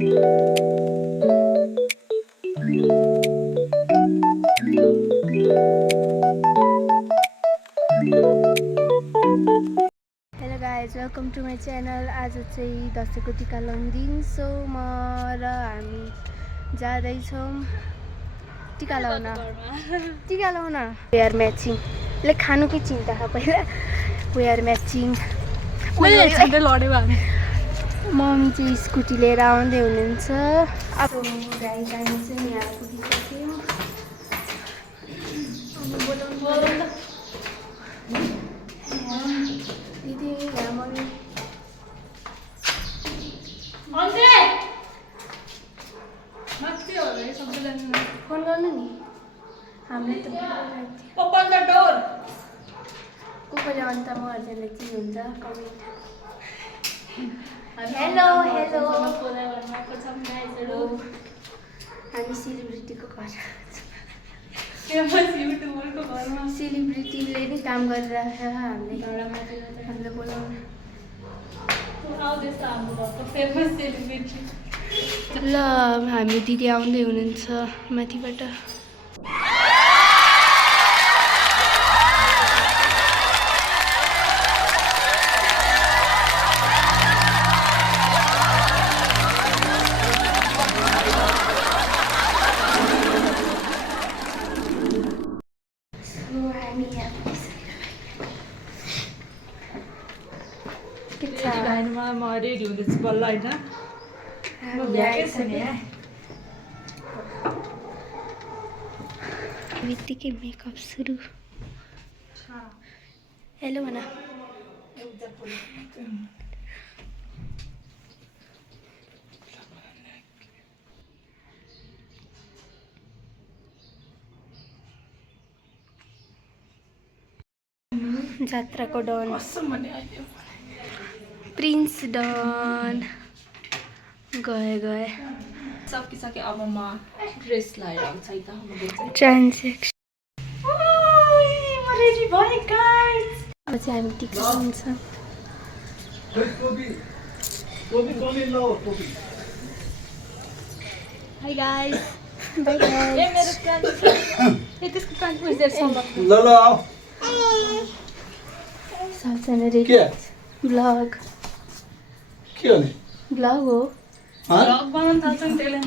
Hello guys, welcome to my channel. आज चाहिँ दसैँको टिका लगाउने दिन। सो म र हामी जाँदैछौँ टिका लगाउन। We are matching. ले खानु के चिन्ता छ पहिला। We are matching. मम्मी चाहिँ स्कुटी लिएर आउँदै हुनुहुन्छ। अब गाइज हामी चाहिँ यहाँ पुगिसक्यौँ। दिदी यहाँ मम्मी फोन गर्नु नि। हामीले त को कोले अन्तमा अर्जेन्टलाई चिन्नुहुन्छ कमेन्ट। Hello hello. हामी सेलिब्रिटीको घर सेलिब्रिटीले नै काम गरिरहेको छ। हामीले बोलाउनु ल। हामी दिदी आउँदै हुनुहुन्छ माथिबाट। म रेडी हुँदैछु बल्ल होइन। म भ्याएकै छैन यहाँ। बित्तिकै मेकअप सुरु। हेलो भन। जात्राको डन प्रिन्स डन गए सकिसक्यो। अब म ड्रेस लगाएर आउँछु है त। ट्रान्जेक्सन। म रेडी भएँ गाइस। अब चाहिँ हामी टिका हुन्छ। High guys. By guys. मेरो प्लान ए त्यसको प्लान उजेर छ। ल आऊ। सबजना रेडी। ब्लग के हो नि? ब्लग हो। भ्लग बनाउन थाल्छ नि त्यसले।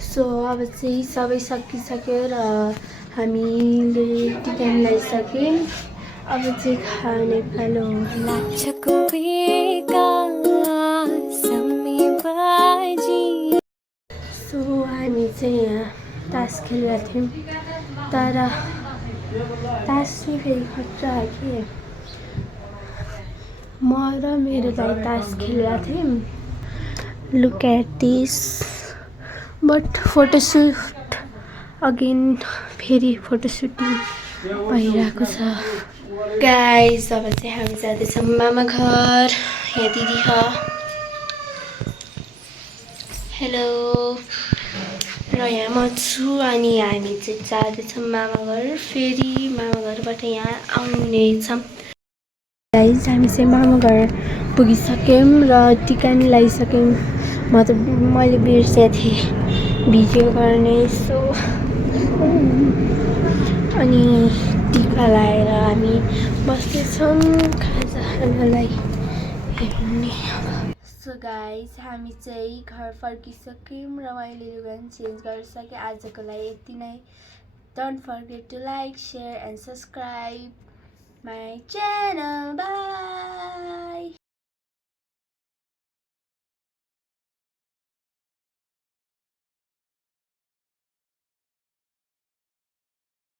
सो अब चाहिँ सबै सकिसक्यो र हामीले टिका लगाइसक्यौँ। अब चाहिँ खाने पालो लाग्छ। सो हामी चाहिँ यहाँ तास खेलिरहेको थियौँ, तर तास चाहिँ फेरि खतरा के म र मेरो दाइ तास खेलिरहेको थियौँ। Look at this, but photoshoot again फेरि फोटोसुटिङ भइरहेको छ। गाइस अब चाहिँ हामी जाँदैछौँ मामा घर। यहाँ दिदी छ, हेलो, र यहाँ म छु। अनि हामी चाहिँ जाँदैछौँ मामा घर। फेरि मामा घरबाट यहाँ आउने छौँ। गाइस हामी चाहिँ मामा घर पुगिसक्यौँ र टिका नि लगाइसक्यौँ। मैले बिर्सेको थिएँ भिडियो गर्ने। सो अनि टिका लगाएर हामी बस्दैछौँ खाजा खानलाई हेर्ने। सो गाइस हामी चाहिँ घर फर्किसक्यौँ र मैले लुगा चेन्ज गरिसकेँ। आजको लागि यति नै। Don't forget to like, share and subscribe my channel. By.